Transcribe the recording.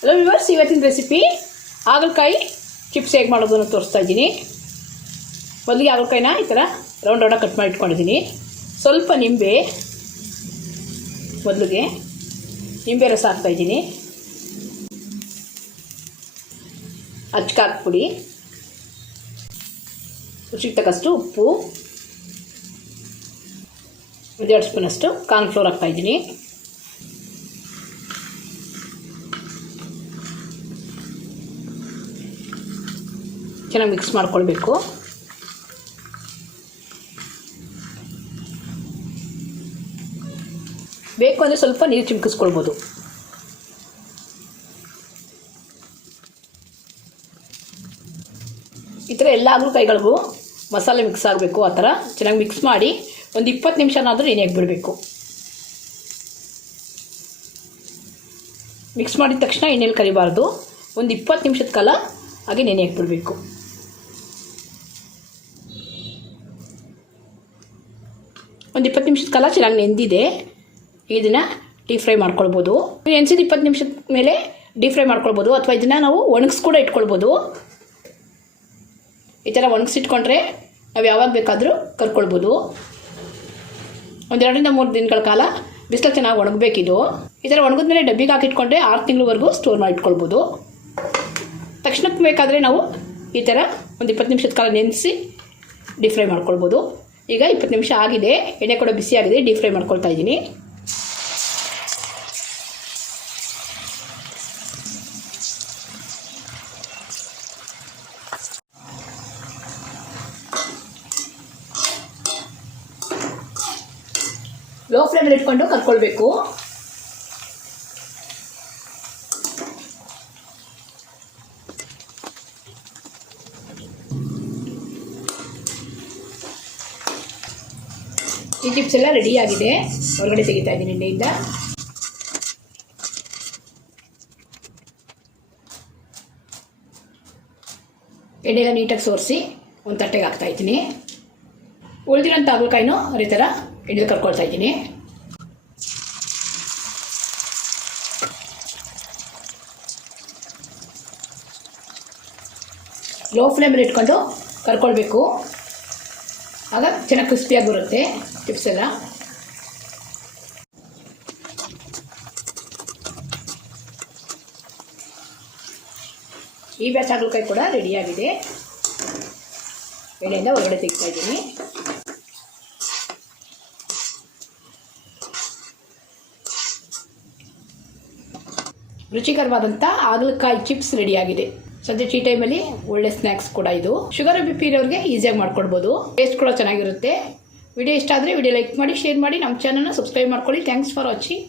Hello viewers ಇವತ್ತಿನ recipe ಹಾಗಲಕಾಯಿ chips ಹೇಗೆ ಮಾಡೋದನ್ನು ತೋರಿಸ್ತಾ ಇದ್ದೀನಿ. ಮೊದಲಿಗೆ ಹಾಗಲಕಾಯಿನ ಈ ಥರ ರೌಂಡ್ ರೌಂಡಾಗಿ ಕಟ್ ಮಾಡಿ ಇಟ್ಕೊಂಡಿದ್ದೀನಿ. ಸ್ವಲ್ಪ ನಿಂಬೆ, ಮೊದಲಿಗೆ ನಿಂಬೆ ರಸ ಹಾಕ್ತಾಯಿದ್ದೀನಿ ಅಚ್ಕಾಕ್ ಪುಡಿ ರುಚಿಗೆ ತಕ್ಕಷ್ಟು ಉಪ್ಪು. ಒಂದೆರಡು ಸ್ಪೂನಷ್ಟು ಕಾರ್ನ್ಫ್ಲೋರ್ ಹಾಕ್ತಾಯಿದ್ದೀನಿ ಚೆನ್ನಾಗಿ ಮಿಕ್ಸ್ ಮಾಡ್ಕೊಳ್ಬೇಕು. ಬೇಕು ಅಂದರೆ ಸ್ವಲ್ಪ ನೀರು ಚಿಮ್ಕಿಸ್ಕೊಳ್ಬೋದು. ಈ ಥರ ಎಲ್ಲ ಕೈಗಳಿಗೂ ಮಸಾಲೆ ಮಿಕ್ಸ್ ಆಗಬೇಕು, ಆ ಥರ ಚೆನ್ನಾಗಿ ಮಿಕ್ಸ್ ಮಾಡಿ ಒಂದು ಇಪ್ಪತ್ತು ನಿಮಿಷನಾದರೂ ನೆನೆಯಾಗಿ ಬಿಡಬೇಕು. ಮಿಕ್ಸ್ ಮಾಡಿದ ತಕ್ಷಣ ಎಣ್ಣೆಲಿ ಕರಿಬಾರ್ದು. ಒಂದು ಇಪ್ಪತ್ತು ನಿಮಿಷದ ಕಾಲ ಹಾಗೆ ನೆನೆ ಹಾಕ್ಬಿಡ್ಬೇಕು ಒಂದು ಇಪ್ಪತ್ತು ನಿಮಿಷದ ಕಾಲ ಚೆನ್ನಾಗಿ ನೆಂದಿದೆ. ಇದನ್ನು ಡೀಪ್ ಫ್ರೈ ಮಾಡ್ಕೊಳ್ಬೋದು. ನೆನೆಸಿದ ಇಪ್ಪತ್ತು ನಿಮಿಷದ ಮೇಲೆ ಡೀಪ್ ಫ್ರೈ ಮಾಡ್ಕೊಳ್ಬೋದು. ಅಥವಾ ಇದನ್ನು ನಾವು ಒಣಗಿಸ್ ಕೂಡ ಇಟ್ಕೊಳ್ಬೋದು. ಈ ಥರ ಒಣಗಿಸಿಟ್ಕೊಂಡ್ರೆ ನಾವು ಯಾವಾಗ ಬೇಕಾದರೂ ಕರ್ಕೊಳ್ಬೋದು. ಒಂದೆರಡರಿಂದ ಮೂರು ದಿನಗಳ ಕಾಲ ಬಿಸಿಲು ಚೆನ್ನಾಗಿ ಒಣಗಬೇಕಿದು. ಈ ಥರ ಒಣಗಿದ್ಮೇಲೆ ಡಬ್ಬಿಗೆ ಹಾಕಿಟ್ಕೊಂಡ್ರೆ ಆರು ತಿಂಗಳವರೆಗೂ ಸ್ಟೋರ್ ಮಾಡಿ ಇಟ್ಕೊಳ್ಬೋದು ತಕ್ಷಣಕ್ಕೆ ಬೇಕಾದರೆ ನಾವು ಈ ಥರ ಒಂದು ಇಪ್ಪತ್ತು ನಿಮಿಷದ ಕಾಲ ನೆನೆಸಿ ಡಿಫ್ರೈ ಫ್ರೈ ಮಾಡ್ಕೊಳ್ಬೋದು. ಈಗ ಇಪ್ಪತ್ತು ನಿಮಿಷ ಆಗಿದೆ. ಎಣ್ಣೆ ಕೂಡ ಬಿಸಿ ಆಗಿದೆ. ಡೀಪ್ ಫ್ರೈ ಮಾಡ್ಕೊಳ್ತಾ ಇದ್ದೀನಿ. ಲೋ ಫ್ಲೇಮಲ್ಲಿ ಇಟ್ಕೊಂಡು ಕರ್ಕೊಳ್ಬೇಕು. ಈ ಚಿಪ್ಸ್ ಎಲ್ಲ ರೆಡಿ ಆಗಿದೆ. ಹೊರಗಡೆ ತೆಗಿತಾ ಇದ್ದೀನಿ ಎಣ್ಣೆಯಿಂದ. ಎಣ್ಣೆಲ್ಲ ನೀಟಾಗಿ ಸೋರಿಸಿ ಒಂದು ತಟ್ಟೆಗೆ ಹಾಕ್ತಾ ಇದ್ದೀನಿ. ಉಳಿದಿರೋಂಥ ಹಾಗಲಕಾಯಿನೂ ಅದೇ ಥರ ಎಣ್ಣೆಲಿ ಕರ್ಕೊಳ್ತಾ ಇದ್ದೀನಿ. ಲೋ ಫ್ಲೇಮಲ್ಲಿ ಇಟ್ಕೊಂಡು ಕರ್ಕೊಳ್ಬೇಕು. ಆಗ ಚೆನ್ನಾಗಿ ಕ್ರಿಸ್ಪಿಯಾಗಿ ಬರುತ್ತೆ ಚಿಪ್ಸ್ ಎಲ್ಲ. ಈ ಬ್ಯಾಚ್ ಹಾಗಲಕಾಯಿ ಕೂಡ ರೆಡಿಯಾಗಿದೆ ಎಣ್ಣೆಯಿಂದ ಹೊರಗಡೆ ತೆಗಿತಾ ಇದ್ದೀನಿ. ರುಚಿಕರವಾದಂಥ ಹಾಗಲಕಾಯಿ ಚಿಪ್ಸ್ ರೆಡಿಯಾಗಿದೆ ಸದ್ಯ ಟೀ ಟೈಮಲ್ಲಿ ಒಳ್ಳೆ ಸ್ನಾಕ್ಸ್ ಕೂಡ ಇದು. ಶುಗರ್ ಬಿ ಪಿ ಇರೋರಿಗೆ ಈಸಿಯಾಗಿ ಮಾಡ್ಕೊಡ್ಬೋದು. ಟೇಸ್ಟ್ ಕೂಡ ಚೆನ್ನಾಗಿರುತ್ತೆ. ವಿಡಿಯೋ ಇಷ್ಟ ಆದರೆ ವಿಡಿಯೋ ಲೈಕ್ ಮಾಡಿ ಶೇರ್ ಮಾಡಿ ನಮ್ಮ ಚಾನಲ್ನ ಸಬ್ಸ್ಕ್ರೈಬ್ ಮಾಡ್ಕೊಳ್ಳಿ. Thanks for watching